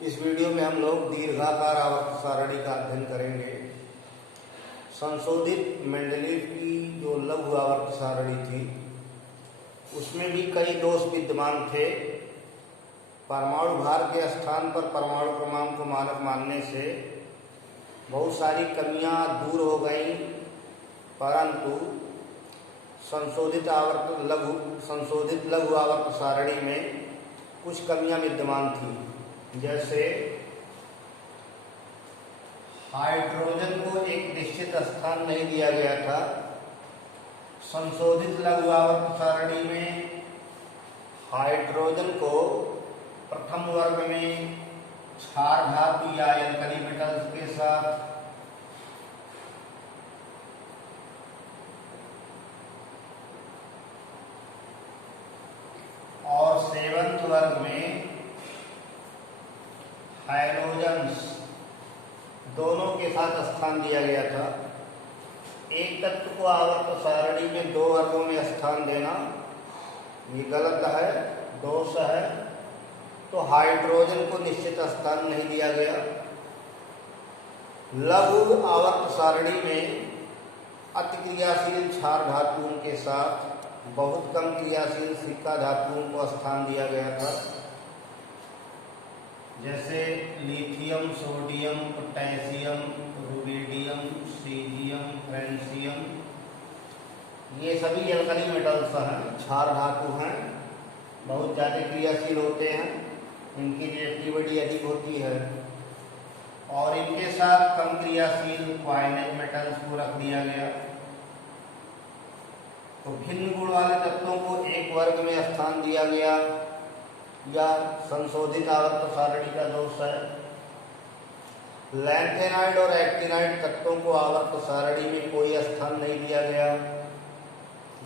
इस वीडियो में हम लोग दीर्घाकार आवर्त सारणी का अध्ययन करेंगे। संशोधित मेंडलीव की जो लघु आवर्त सारणी थी उसमें भी कई दोष विद्यमान थे। परमाणु भार के स्थान पर परमाणु क्रमांक को मानक मानने से बहुत सारी कमियां दूर हो गईं, परंतु संशोधित लघु आवर्त सारणी में कुछ कमियां विद्यमान थी। जैसे हाइड्रोजन को एक निश्चित स्थान नहीं दिया गया था। संशोधित लघु आवर्त सारणी में हाइड्रोजन को प्रथम वर्ग में क्षार धातु या एल्कली मेटल्स के साथ, और सेवंत वर्ग में हाइड्रोजन्स दोनों के साथ स्थान दिया गया था। एक तत्व को आवर्त सारणी में दो वर्गों में स्थान देना ये गलत है, दोष है। तो हाइड्रोजन को निश्चित स्थान नहीं दिया गया। लघु आवर्त सारणी में अतिक्रियाशील क्षार धातुओं के साथ बहुत कम क्रियाशील सिक्का धातुओं को स्थान दिया गया था। जैसे lithium, sodium, potassium, rubidium, caesium, francium, ये सभी एल्कली मेटल्स हैं, क्षार धातु हैं, बहुत ज़्यादा क्रियाशील होते हैं, इनकी रिएक्टिविटी अधिक होती है। और इनके साथ कम क्रियाशील क्वाइनेज मेटल्स को रख दिया गया। तो भिन्न गुण वाले तत्वों को एक वर्ग में स्थान दिया गया या संशोधित आवर्त सारणी का दोष है। लैंथेनाइड और एक्टिनाइड तत्वों को आवर्त सारणी में कोई स्थान नहीं दिया गया,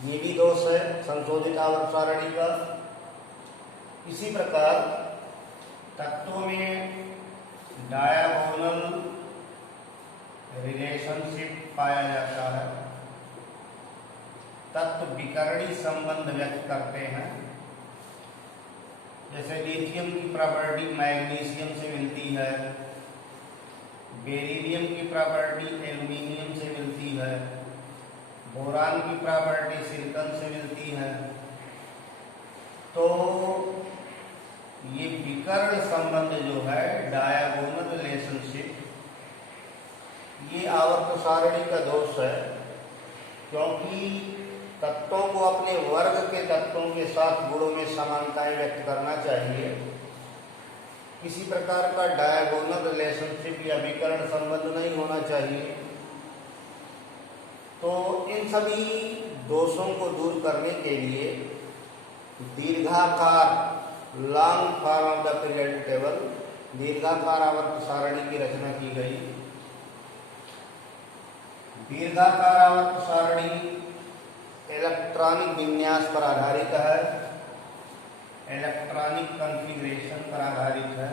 ये भी दोष है संशोधित आवर्त सारणी का। इसी प्रकार तत्वों में डायगोनल रिलेशनशिप पाया जाता है। तत्व विकर्णी संबंध व्यक्त करते हैं। जैसे लिथियम की प्रॉपर्टी मैग्नीशियम से मिलती है, बेरिलियम की प्रॉपर्टी एल्युमिनियम से मिलती है, बोरान की प्रॉपर्टी सिलिकॉन से मिलती है। तो ये विकर्ण संबंध जो है, डायगोनल रिलेशनशिप, ये आवर्त सारणी का दोष है, क्योंकि तत्वों को अपने वर्ग के तत्वों के साथ गुणों में समानताएं व्यक्त करना चाहिए। किसी प्रकार का डायगोनल रिलेशनशिप या विकर्ण संबंध नहीं होना चाहिए। तो इन सभी दोषों को दूर करने के लिए दीर्घाकार long form of the periodic table, दीर्घाकार आवर्त सारणी की रचना की गई। दीर्घाकार आवर्त सारणी इलेक्ट्रॉनिक विन्यास पर आधारित है, इलेक्ट्रॉनिक कॉन्फ़िगरेशन पर आधारित है।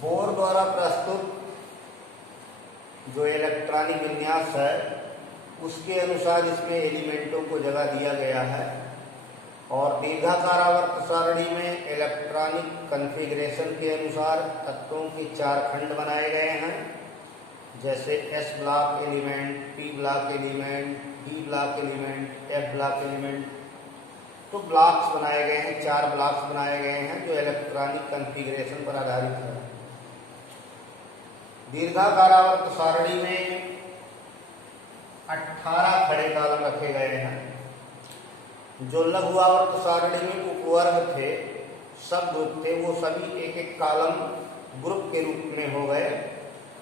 बोर द्वारा प्रस्तुत जो इलेक्ट्रॉनिक विन्यास है उसके अनुसार इसमें एलिमेंटों को जगह दिया गया है। और दीर्घाकार आवर्त सारणी में इलेक्ट्रॉनिक कॉन्फ़िगरेशन के अनुसार तत्वों के चार खंड बनाए गए हैं। जैसे S block element, P block element, D block element, F block element. तो ब्लॉक्स बनाए गए हैं, चार ब्लॉक्स बनाए गए हैं जो इलेक्ट्रॉनिक कॉन्फ़िगरेशन पर आधारित है। दीर्घाकार आवर्त सारणी में 18 खड़े कॉलम रखे गए हैं। जो लघु आवर्त सारणी में उपवर्ग थे, सब ग्रुप थे, वो सभी एक एक कॉलम ग्रुप के रूप में हो गए।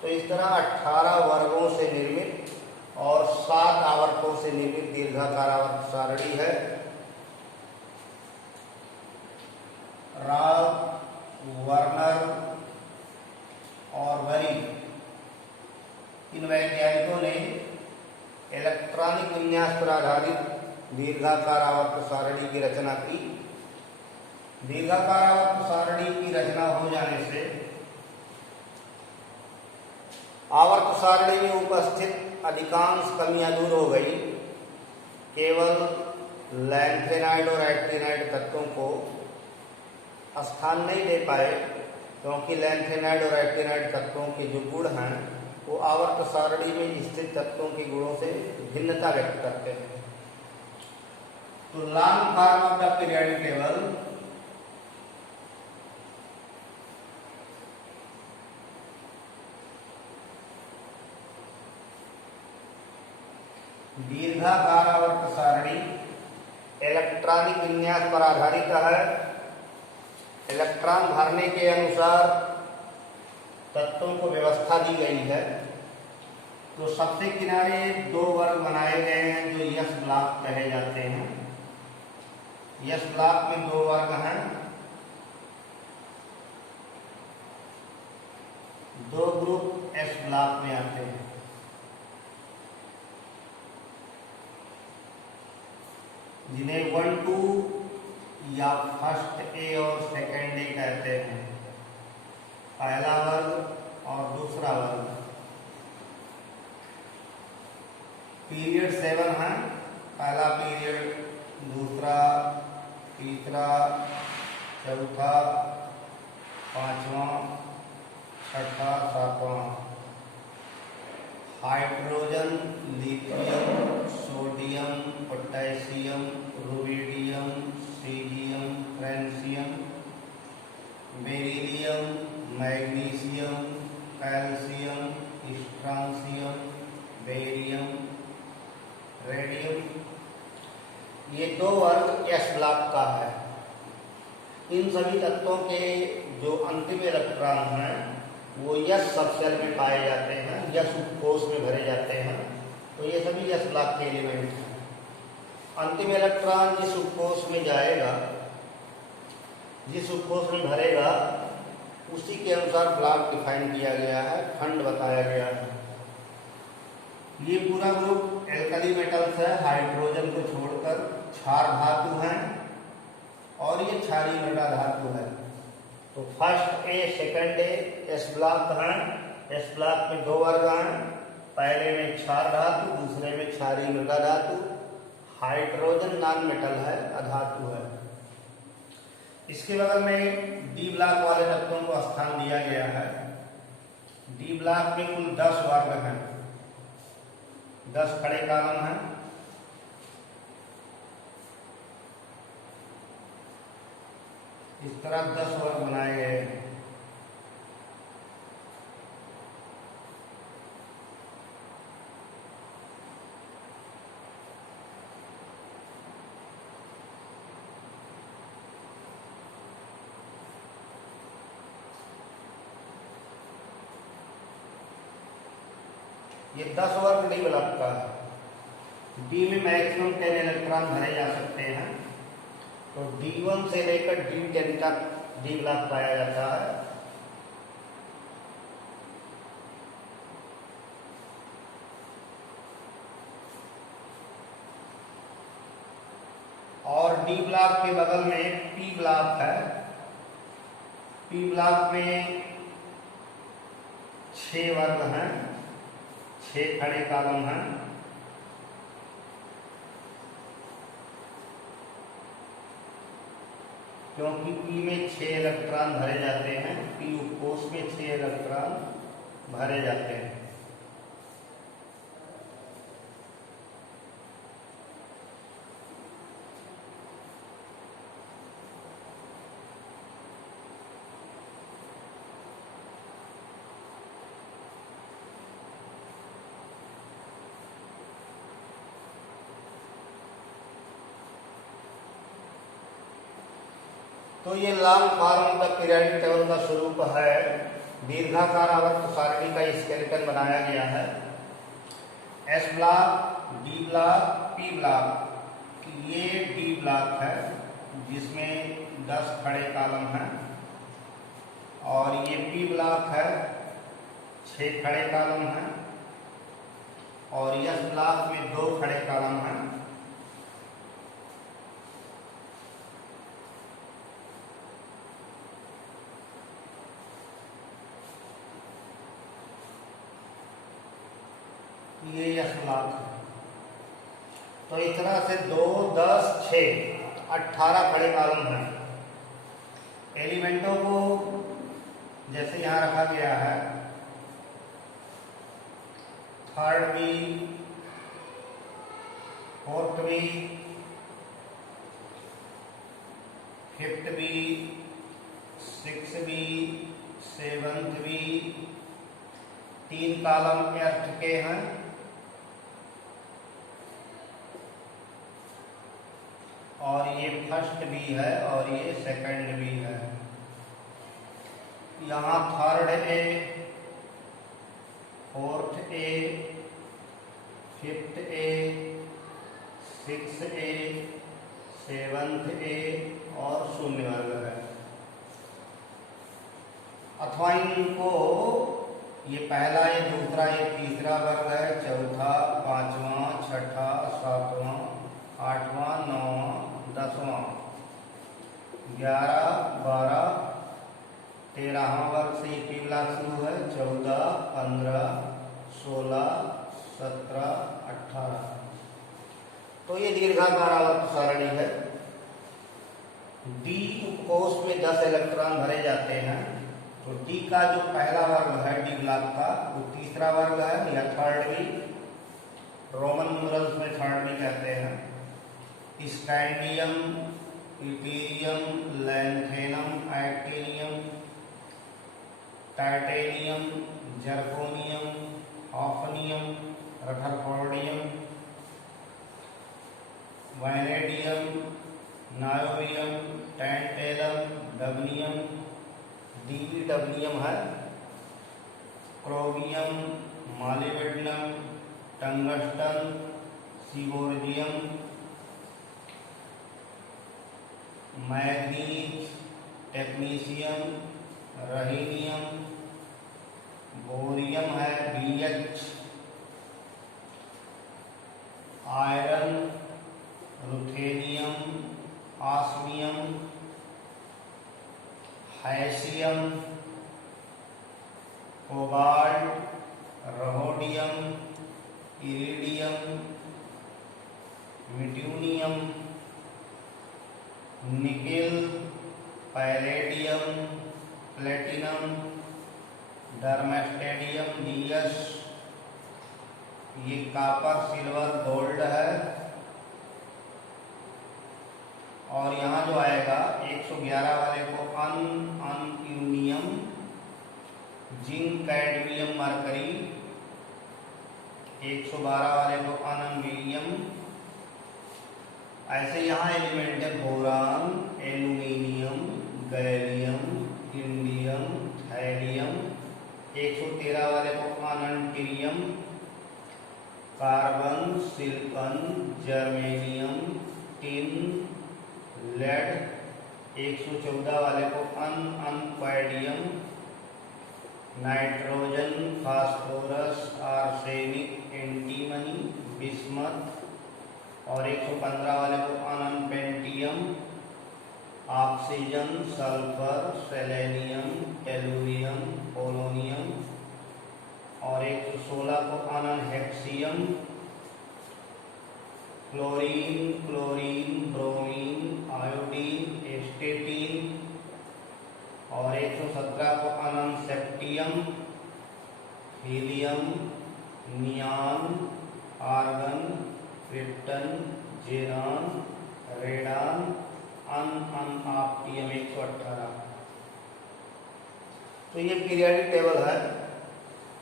तो इस तरह 18 वर्गों से निर्मित और 7 आवर्तों से निर्मित दीर्घाकार आवर्त सारणी है। राव, वर्नर और वरी, इन वैज्ञानिकों ने इलेक्ट्रॉनिक विन्यास पर आधारित दीर्घाकार आवर्त सारणी की रचना की। दीर्घाकार आवर्त सारणी की रचना हो जाने से आवर्त सारणी में उपस्थित अधिकांश कमियां दूर हो गई। केवल लैंथेनाइड और एक्टिनाइड तत्वों को स्थान नहीं दे पाए, क्योंकि लैंथेनाइड और एक्टिनाइड तत्वों के जो गुण हैं वो आवर्त सारणी में स्थित तत्वों के गुणों से भिन्नता व्यक्त करते हैं। तो long form of the periodic table दीर्घाकार आवर्त सारणी इलेक्ट्रॉनिक विन्यास पर आधारित है। इलेक्ट्रॉन भरने के अनुसार तत्वों को व्यवस्था दी गई है। तो सबसे किनारे दो वर्ग बनाए गए हैं जो यस ब्लॉक कहे जाते हैं। यस ब्लॉक में दो वर्ग हैं, दो ग्रुप एस ब्लॉक में आते हैं। जिन्हें 1, 2 या फर्स्ट ए और सेकेंड ए कहते हैं, पहला वर्ग और दूसरा वर्ग। पीरियड 7 है, पहला पीरियड, दूसरा, तीसरा, चौथा, पांचवा, छठा, सातवां। Hydrogen, lithium, sodium, potassium, rubidium, caesium, francium, beryllium, magnesium, calcium, strontium, barium, radium, ये दो वर्ग एस ब्लॉक का है। इन सभी तत्वों के जो अंतिम इलेक्ट्रॉन हैं वो यस सबशेल में पाए जाते हैं, यस उपकोष में भरे जाते हैं। तो ये सभी यस ब्लॉक के एलिमेंट हैं। अंतिम इलेक्ट्रॉन जिस उपकोष में जाएगा, जिस उपकोष में भरेगा, उसी के अनुसार ब्लॉक डिफाइन किया गया है, खंड बताया गया है। ये पूरा ग्रुप एल्कली मेटल्स है, हाइड्रोजन को छोड़कर क्षार धातु हैं और ये क्षारीय मृदा धातु है। तो first A, second A S block हैं। एस ब्लॉक में दो वर्ग हैं, पहले में क्षार धातु, दूसरे में क्षारीय मृदा धातु। हाइड्रोजन नॉन मेटल है, अधातु है। इसके बगल में डी ब्लॉक वाले तत्वों को स्थान दिया गया है। डी ब्लॉक में कुल 10 वर्ग हैं, 10 खड़े कॉलम हैं। इस तरह 10 वर्ग बनाए गए हैं। ये 10 वर्ग डी ब्लॉक का है। डी में मैक्सिमम 10 इलेक्ट्रॉन भरे जा सकते हैं। तो D1 से लेकर D10 तक डी ब्लॉक पाया जाता है। और डी ब्लॉक के बगल में पी ब्लॉक है। पी ब्लॉक में 6 वर्ग हैं, 6 खड़े कॉलम हैं। क्योंकि पी में 6 इलेक्ट्रॉन भरे जाते हैं, पी उपकोष में 6 इलेक्ट्रॉन भरे जाते हैं। तो ये long form of the periodic table का स्वरूप है। दीर्घाकार आवर्त सारणी का स्केलेटन बनाया गया है। S block, D block, P block. ये डी ब्लॉक है जिसमें 10 खड़े कॉलम हैं, और ये पी ब्लॉक है, 6 खड़े कॉलम हैं, और एस ब्लॉक में 2 खड़े कॉलम हैं। ये यशलाक है। तो इस तरह से 2, 10, 6, 18 खड़े कॉलम हैं। एलिमेंटों को जैसे यहाँ रखा गया है, third B, fourth B, fifth B, six B, seventh B, 3 column अर्थ के हैं। और ये फर्स्ट बी है और ये सेकंड बी है। यहाँ third A, fourth A, fifth A, six A, seventh A और शून्य वर्ग है। अथवा इनको ये पहला, ये दूसरा, ये तीसरा वर्ग है, चौथा, पांचवा, छठा, सातवां, आठवां, नौवां, 10वां, 11, 12, 13वां वर्ग से ये ब्लॉक शुरू है, 14, 15, 16, 17, 18। तो ये दीर्घाकार आवर्त सारणी है। डी उपकोष में 10 इलेक्ट्रॉन भरे जाते हैं। तो डी का जो पहला वर्ग है डी ब्लॉक का, वो तीसरा वर्ग है या थर्ड बी, रोमन न्यूमरल्स में थर्ड बी कहते हैं। Scandium, deuterium, lanthanum, actinium, titanium, zirconium, hafnium, rutherfordium, vanadium, niobium, tantalum, dubnium, डीबीडब्ल्यूएम है, chromium, molybdenum, tungsten, seaborgium, manganese, technetium, rhenium, bohrium है, BH, iron, ruthenium, osmium, hassium, cobalt, rhodium, iridium, meitnerium, nickel, palladium, platinum, darmstadtium, DS, ये copper, silver, gold है। और यहाँ जो आएगा 111 वाले को अनयूनियम, जिंक, कैडमियम, मरकरी। 112 वाले को अनविलियम। ऐसे यहाँ एलिमेंट है boron, aluminium, gallium, indium, thallium. 113 वाले को ununtrium, carbon, silicon, germanium, tin, lead. 114 वाले को ununquadium, nitrogen, phosphorus, arsenic, antimony, bismuth. और 115 वाले को ununpentium, oxygen, sulphur, selenium, tellurium, polonium. और 116 को ununhexium, chlorine, bromine, iodine, astatine. और 117 को ununseptium, helium, neon, argon, krypton, जेरान, रेडान, अनआप्टियम 118। तो ये पीरियडिक टेबल है।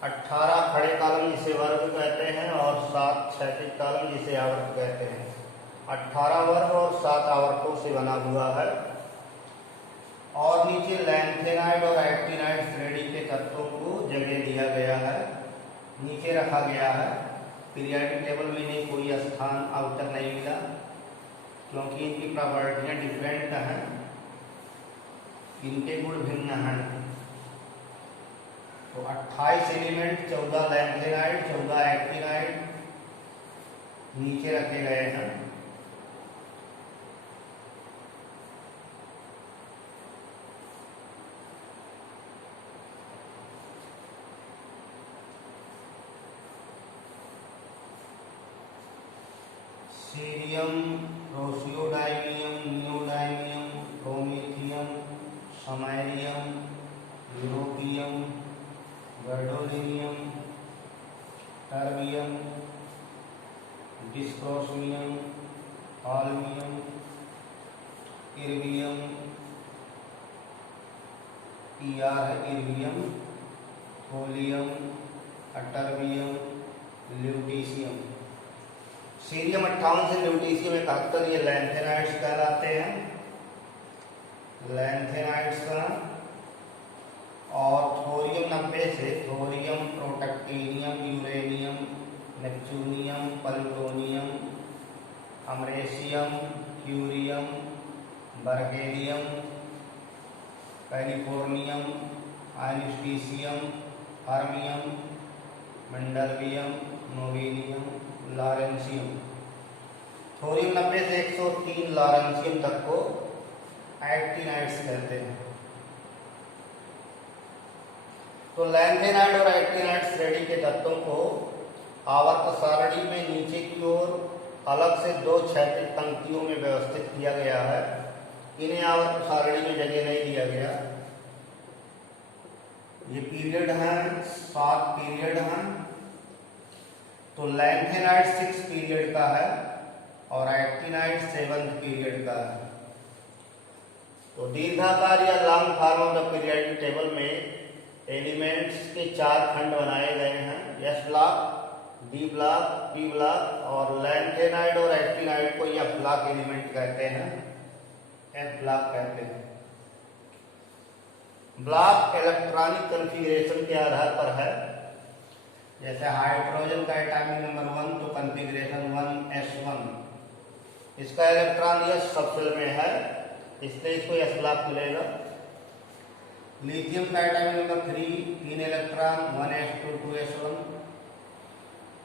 18 खड़े कॉलम जिसे वर्ग कहते हैं और 7 क्षैतिज कॉलम जिसे आवर्त कहते हैं। 18 वर्ग और 7 आवर्तों से बना हुआ है। और नीचे लैंथेनाइड और एक्टिनाइड श्रेणी के तत्वों को जगह दिया गया है, नीचे रखा गया है। पीरियडिक टेबल में इन्हें कोई स्थान अब तक नहीं मिला, क्योंकि इनकी प्रॉपर्टियां डिफरेंट हैं, इनके गुण भिन्न हैं। तो 28 एलिमेंट, 14 लैंथेनाइड, 14 एक्टिनाइड नीचे रखे गए हैं। Cerium, praseodymium, neodymium, promethium, samarium, europium, gadolinium, terbium, dysprosium, holmium, erbium, erbium, thulium, ytterbium, lutetium. Cerium 58 से ल्यूटीशियम 71 ये लैंथेनाइड्स कहलाते हैं, लैंथेनाइड्स का। और थोरियम 90 से thorium, protactinium, uranium, neptunium, plutonium, americium, curium, berkelium, californium, einsteinium, fermium, mendelevium, nobelium, lawrencium. Thorium 90 से 103 lawrencium तक को एक्टिनाइड्स कहते हैं। तो लैंथेनाइड और एक्टिनाइड श्रेणी के तत्वों को आवर्त सारणी में नीचे की ओर अलग से दो क्षैतिज पंक्तियों में व्यवस्थित किया गया है। इन्हें आवर्त सारणी में जगह नहीं दिया गया। ये पीरियड हैं, 7 पीरियड हैं। तो लैंथेनाइड 6 पीरियड का है और एक्टिनाइड 7th पीरियड का है। तो दीर्घाकार या long form of the periodic table में एलिमेंट्स के 4 खंड बनाए गए हैं, S block, D block, P block. और लैंथेनाइड और एक्टिनाइड को एफ ब्लॉक एलिमेंट कहते हैं, एफ ब्लॉक कहते हैं। ब्लॉक इलेक्ट्रॉनिक कॉन्फ़िगरेशन के आधार पर है। जैसे हाइड्रोजन का एटॉमिक नंबर 1 तो कॉन्फ़िगरेशन 1s1। इसका इलेक्ट्रॉन यस सबसेल में है, इसलिए इसको एस ब्लॉक मिलेगा। लिथियम का atomic number 3, 3 electron, 1s2 2s1।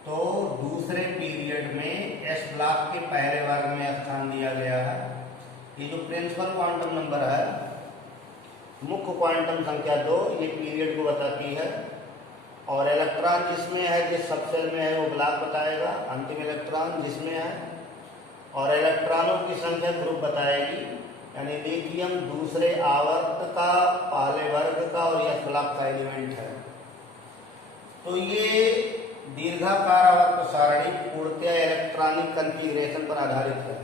तो दूसरे पीरियड में एस ब्लॉक के पहले वर्ग में स्थान दिया गया है। ये जो प्रिंसिपल क्वांटम नंबर है, मुख्य क्वांटम संख्या 2, ये पीरियड को बताती है। और इलेक्ट्रॉन जिसमें है, जिस सबसेल में है, वो ब्लॉक बताएगा। अंतिम इलेक्ट्रॉन जिसमें है और इलेक्ट्रॉनों की संख्या ग्रुप बताएगी। यानी लिथियम दूसरे आवर्त का पहले वर्ग का और यह ब्लॉक का एलिमेंट है। तो ये दीर्घाकार आवर्त सारणी पूर्णतया इलेक्ट्रॉनिक कॉन्फ़िगरेशन पर आधारित है।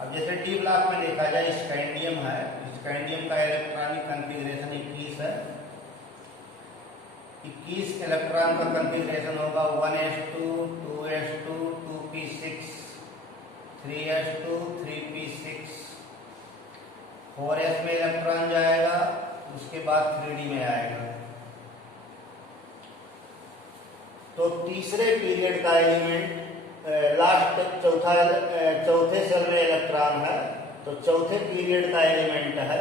अब जैसे डी ब्लॉक में देखा जाए, स्कैंडियम है, स्कैंडियम का इलेक्ट्रॉनिक कॉन्फ़िगरेशन 21 है। 21 इलेक्ट्रॉन का कॉन्फ़िगरेशन होगा 1s2 2s2 2p6 3s2 3p6। 4s में इलेक्ट्रॉन जाएगा, उसके बाद 3d में आएगा। तो तीसरे पीरियड का एलिमेंट लास्ट चौथे सेल में इलेक्ट्रॉन है, तो चौथे पीरियड का एलिमेंट है।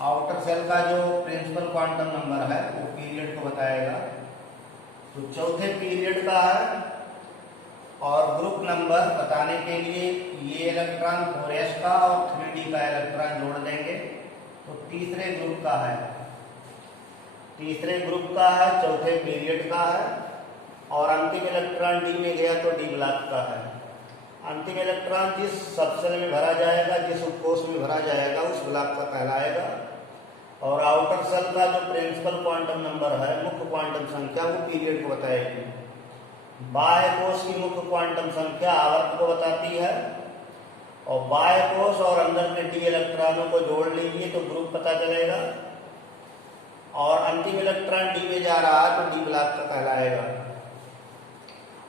आउटर सेल का जो प्रिंसिपल क्वांटम नंबर है वो पीरियड को बताएगा। तो चौथे पीरियड का है। और ग्रुप नंबर बताने के लिए ये इलेक्ट्रॉन 4s का और 3d का इलेक्ट्रॉन जोड़ देंगे, तो तीसरे ग्रुप का है। तीसरे ग्रुप का है, चौथे पीरियड का है। और अंतिम इलेक्ट्रॉन डी में गया तो डी ब्लॉक का है। अंतिम इलेक्ट्रॉन जिस सबसेल में भरा जाएगा, जिस उपकोष में भरा जाएगा, उस ब्लॉक का कहलाएगा। और आउटर सेल का जो प्रिंसिपल क्वांटम नंबर है, मुख्य क्वांटम संख्या, वो पीरियड को बताएगी। बाह्य कोश की मुख्य क्वांटम संख्या आवर्त को बताती है। और बाह्य कोश और अंदर के डी इलेक्ट्रॉनों को जोड़ लीजिए तो ग्रुप पता चलेगा। और अंतिम इलेक्ट्रॉन डी में जा रहा है तो डी ब्लॉक का कहलाएगा।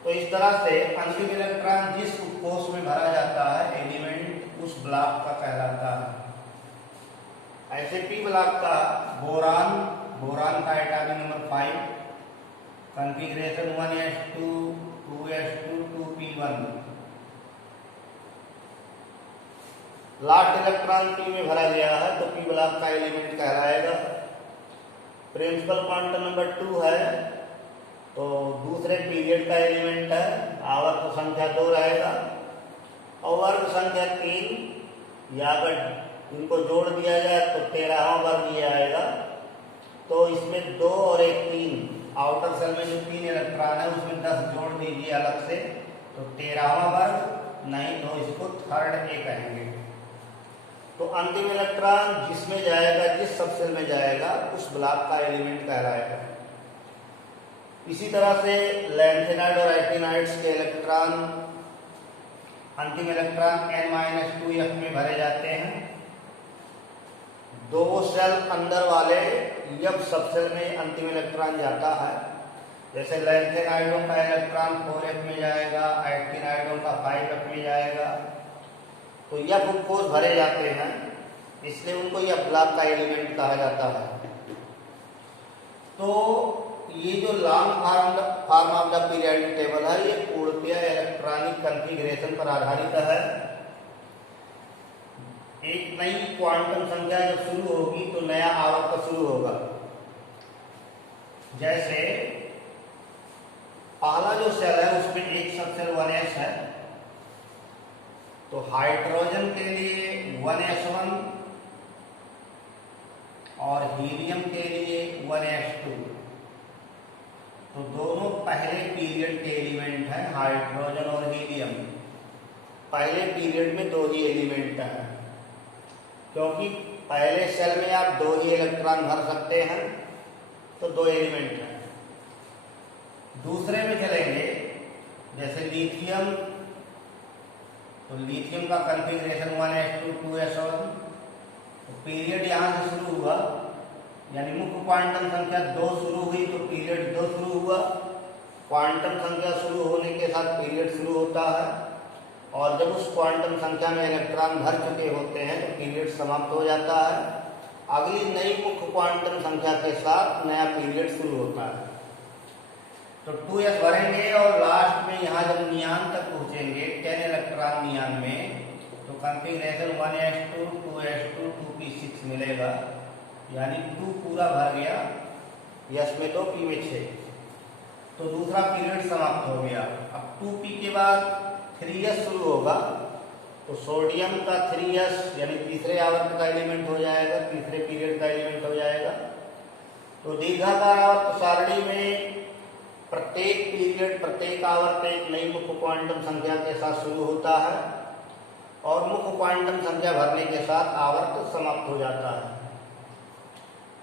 तो इस तरह से अंतिम इलेक्ट्रॉन जिस उपकोष में भरा जाता है एलिमेंट, उस ब्लॉक का कहलाता है। ऐसे पी ब्लॉक का बोरान, बोरान का atomic number 5, configuration 1s2 2s2 2p1। Last electron P में भरा गया है तो पी ब्लॉक का एलिमेंट कहलाएगा। प्रिंसिपल क्वांटम नंबर 2 है, तो दूसरे पीरियड का एलिमेंट है। आवर्त संख्या 2 रहेगा और वर्ग संख्या 3, या अगर इनको जोड़ दिया जाए तो 13वां वर्ग ये आएगा। तो इसमें 2 और 1 3, आउटर सेल में जो 3 इलेक्ट्रॉन है उसमें 10 जोड़ दीजिए अलग से, तो 13वां वर्ग नहीं, तो इसको थर्ड ए कहेंगे। तो अंतिम इलेक्ट्रॉन जिसमें जाएगा, जिस सबसेल में जाएगा, उस ब्लॉक का एलिमेंट कहलाएगा। इसी तरह से लैंथेनाइड और एक्टिनाइड्स के इलेक्ट्रॉन, अंतिम इलेक्ट्रॉन n-2f में भरे जाते हैं। दो सेल अंदर वाले f सबसेल में अंतिम इलेक्ट्रॉन जाता है। जैसे लैंथेनाइडों का इलेक्ट्रॉन 4f में जाएगा, एक्टिनाइडों का 5f में जाएगा। तो f ग्लूकोज भरे जाते हैं, इसलिए उनको f ब्लॉक का एलिमेंट कहा जाता है। तो ये जो long form of the periodic table है, ये पूर्णतः इलेक्ट्रॉनिक कॉन्फ़िगरेशन पर आधारित है। एक नई क्वांटम संख्या जब शुरू होगी तो नया आवर्त शुरू होगा। जैसे पहला जो सेल है उसमें एक सबसेल 1s है, तो हाइड्रोजन के लिए 1s1 और हीलियम के लिए 1s2। तो दोनों पहले पीरियड के एलिमेंट हैं, हाइड्रोजन और हीलियम। पहले पीरियड में दो ही एलिमेंट हैं, क्योंकि पहले सेल में आप दो ही इलेक्ट्रॉन भर सकते हैं, तो दो एलिमेंट हैं। दूसरे में चलेंगे, जैसे लिथियम, तो लिथियम का कॉन्फ़िगरेशन 1s2 2s1। तो पीरियड यहाँ से शुरू हुआ, यानी मुख्य क्वांटम संख्या 2 शुरू हुई तो पीरियड 2 शुरू हुआ। क्वांटम संख्या शुरू होने के साथ पीरियड शुरू होता है, और जब उस क्वांटम संख्या में इलेक्ट्रॉन भर चुके होते हैं तो पीरियड समाप्त हो जाता है। अगली नई मुख्य क्वांटम संख्या के साथ नया पीरियड शुरू होता है। तो 2s भरेंगे और लास्ट में यहाँ जब नियान तक पहुँचेंगे, 10 इलेक्ट्रॉन नियान में, तो कॉन्फ़िगरेशन 1s2 2s2 2p6 मिलेगा, यानी 2 पूरा भर गया, s में 2 p में 6। तो दूसरा पीरियड समाप्त हो गया। अब 2p के बाद 3s शुरू होगा, तो सोडियम का 3s यानी तीसरे आवर्त का एलिमेंट हो जाएगा, तीसरे पीरियड का एलिमेंट हो जाएगा। तो दीर्घाकार आवर्त सारणी में प्रत्येक पीरियड, प्रत्येक आवर्त एक नई मुख्य क्वांटम संख्या के साथ शुरू होता है, और मुख्य क्वांटम संख्या भरने के साथ आवर्त समाप्त हो जाता है।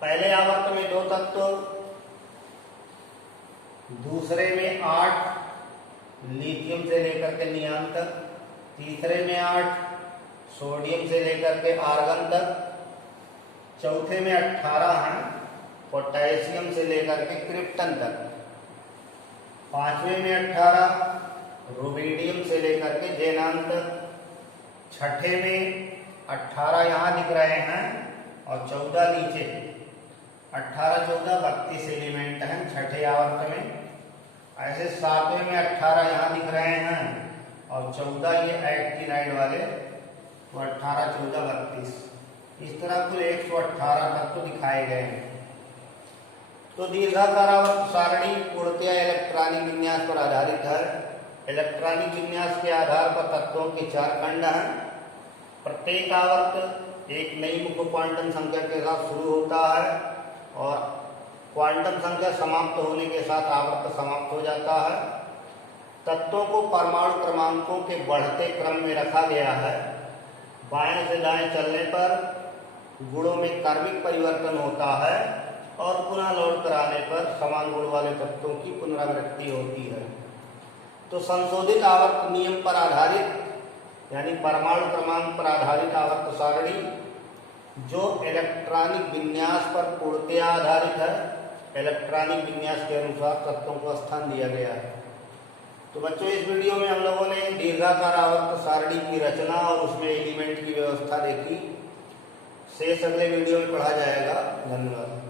पहले आवर्त में 2 तत्व, दूसरे में 8 लिथियम से लेकर के नियान तक, तीसरे में 8 सोडियम से लेकर के आर्गन तक, चौथे में 18 हैं पोटेशियम से लेकर के क्रिप्टन तक, पांचवें में 18 रुबिडियम से लेकर के जेनान तक, छठे में 18 यहाँ दिख रहे हैं और 14 नीचे, 18 14 32 एलिमेंट हैं छठे आवर्त में। ऐसे सातवें में 18 यहाँ दिख रहे हैं और 14 ये एक्टिनाइड वाले, तो 18 14 32, इस तरह कुल 118 तत्व दिखाए गए हैं। तो दीर्घाकार आवर्त सारणी पूर्णतया इलेक्ट्रॉनिक विन्यास पर आधारित है। इलेक्ट्रॉनिक विन्यास के आधार पर तत्वों के 4 खंड हैं। प्रत्येक आवर्त एक नई मुख्य क्वांटम संख्या के साथ शुरू होता है, और क्वांटम संख्या समाप्त होने के साथ आवर्त समाप्त हो जाता है। तत्वों को परमाणु क्रमांकों के बढ़ते क्रम में रखा गया है। बाएं से दाएं चलने पर गुणों में क्रमिक परिवर्तन होता है, और पुनः लौट कर आने पर समान गुण वाले तत्वों की पुनरावृत्ति होती है। तो संशोधित आवर्त नियम पर आधारित, यानी परमाणु क्रमांक पर आधारित आवर्त सारणी, जो इलेक्ट्रॉनिक विन्यास पर पूर्णतया आधारित है, इलेक्ट्रॉनिक विन्यास के अनुसार तत्वों को स्थान दिया गया है। तो बच्चों, इस वीडियो में हम लोगों ने दीर्घाकार आवर्त सारणी की रचना और उसमें एलिमेंट की व्यवस्था देखी। शेष अगले वीडियो में पढ़ा जाएगा। धन्यवाद।